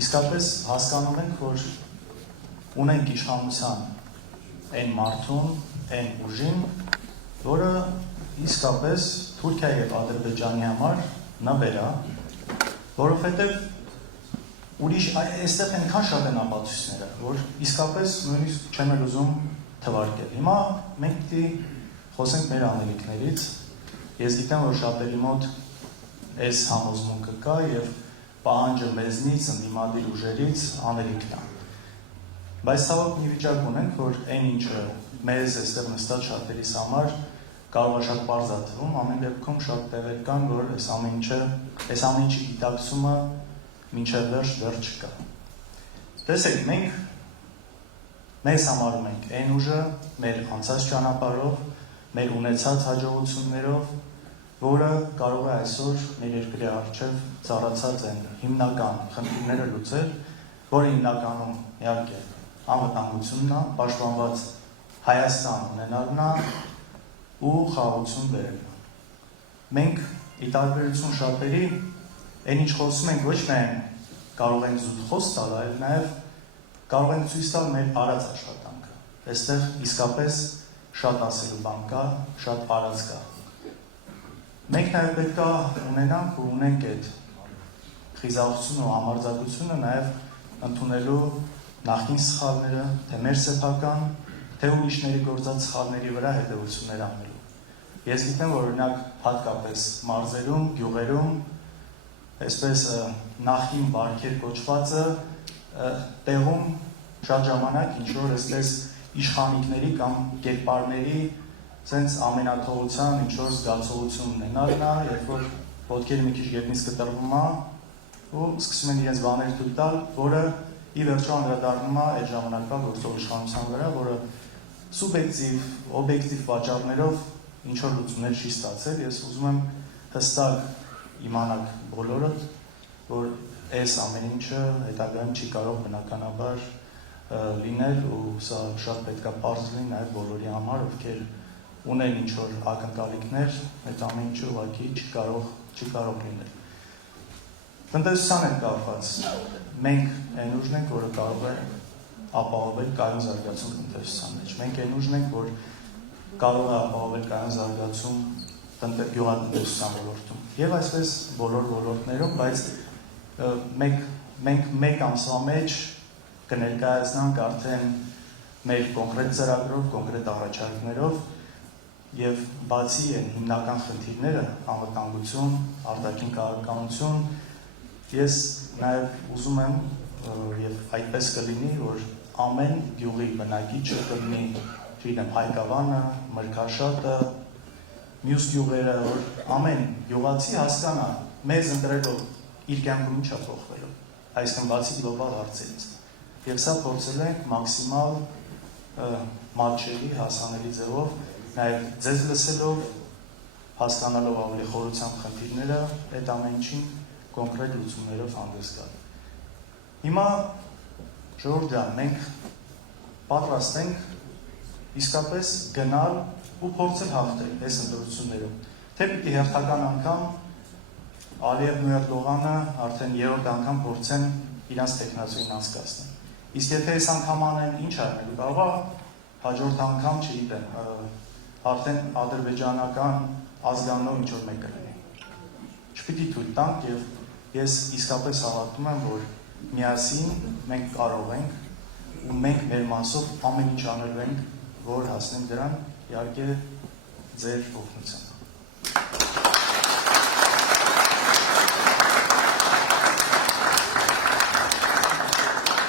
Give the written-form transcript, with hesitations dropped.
իսկապես հասկանում ենք, որ ունենք իշխանության այն մարդուն, այն ուժին, որը իսկապես Թուրքիայի և Ադրբեջանի համար նվեր է, որովհետև ուրիշ այստեղ այնքան շատ են ապացույցները, որ իսկապես նույնիսկ չեմ էլ ուզում թվարկել։ Հիմա մենք պիտի խոսենք մեր անելիքներից, ես գիտեմ, որ շատերի մոտ այս համոզմունքը կա և պահանջը մեզնից, ընդդիմադիր ուժերից անելիք տան։ Բայց ցավոք մի վիճակ ունենք, որ այն ինչը մեզ այստեղ նստած շատերիս համար կարող է շատ պարզ է թվում, ամեն դեպքում շատ տեղեր կան, որ այս ամեն ինչի գիտակցումը մինչև վերջ չկա։ Տեսեք, մենք մեզ համարում ենք այն ուժը մեր անցած ճանապարհով, մեր ունեցած հաջողություններով, որը կարող է այսօր մեր երկրի առջև ծառացած են հիմնական խնդիրները լուծել, որը հիմնականում իհարկե անվտանգությունն է, պաշտպանված Հայաստան ունենալն է ու խաղաղություն բերելն է։ Մենք ի տարբերություն շատերի այն ինչ խոսում ենք ոչ միայն կարող ենք զուտ խոսք տալ, այլ նաև կարող ենք ցույց տալ մեր արած աշխատանքը։ Այստեղ իսկապես շատ ասելու բան կա, շատ արած կա։ Մենք նաև պետք է ունենանք ու ունենք այդ խիզախությունը ու համարձակությունը նաև ընդունելու նախկին սխալները, թե մեր սեփական, թե ուրիշների գործած սխալների վրա հետևություններ անելու։ Ես գիտեմ, որ օրինակ հատկապես մարզերում, գյուղերում, այսպես նախին վարքեր կոչվածը տեղում շատ ժամանակ ինչ-որ այսպես իշխանիկների կամ կերպարների սենց ամենաթողության ինչ-որ զգացողություն ունենալն է, երբ որ ոտքերը մի քիչ գետնից կտրվում է ու սկսում են իրենց բաներ թույլ տալ, որը ի վերջո անդրադառնում է այդ ժամանակվա գործող իշխանության վրա, որը սուբյեկտիվ, օբյեկտիվ պատճառներով ինչ-որ լուծումներ չի ստացել։ Ես ուզում եմ հստակ իմանաք բոլորդ, որ այս ամեն ինչը հետագայում չի կարող բնականաբար լինել ու սա շատ պետք է պարզ լինի նաև բոլորի համար, ովքեր ունեն ինչ-որ ակնկալիքներ, այդ ամեն ինչը ուղղակի չի կարող լինել։ Տնտեսության հետ կապված մենք այն ուժն ենք, որը կարող է ապահովել կայուն զարգացում տնտեսության մեջ։ Մենք այն ուժն ենք, որ կարող է ապահովել կայուն զարգացում գյուղատնտեսության ոլորտում եւ այսպես բոլոր ոլորտներում, բայց մենք մեկ ամսվա մեջ կներկայացնանք արդեն մեր կոնկրետ ծրագրով, կոնկրետ առաջարկներով եւ բացի այն հիմնական խնդիրները, անվտանգություն, արտաքին քաղաքականություն, ես նաեւ ուզում եմ եւ այդպես կլինի, որ ամեն գյուղի բնակիչը կլինի, չգիտեմ, Հայկավանը, Մրգաշատը, մյուս գյուղերը, որ ամեն գյուղացի հասկանա մեզ ընտրելով իր կյանքում ինչ է փոխվելու, այսինքն բացի գլոբալ հարցերից։ Եվ սա փորձել ենք մաքսիմալ մատչելի, հասանելի ձևով, նաև ձեզ լսելով, հասկանալով ավելի խորությամբ խնդիրները, այդ ամեն ինչին կոնկրետ լուծումներով հանդես գալ։ Հիմա ժողովուրդ ջան, մենք պատրաստ ենք իսկապես գնալ ու փորձել հաղթել այս ընտրություններում։ Թե պիտի հերթական անգամ Ալիևն ու Էրդողանը արդեն երրորդ անգամ փորձեն իրանց տեխնացուին անցկացնել։ Իսկ եթե այս անգամ անեն, ինչ արնելու, կարող է հաջորդ անգամ, չգիտեմ, արդեն ադրբեջանական ազգաննով ինչ-որ մեկը լինի։ Չպիտի թույլ տանք եւ ես իսկապես հավատում եմ, որ միասին մենք կարող ենք ու մենք մեր մասով ամեն ինչ անելու ենք, որ հասնենք դրան, իհարկե ձեր օգնությամբ։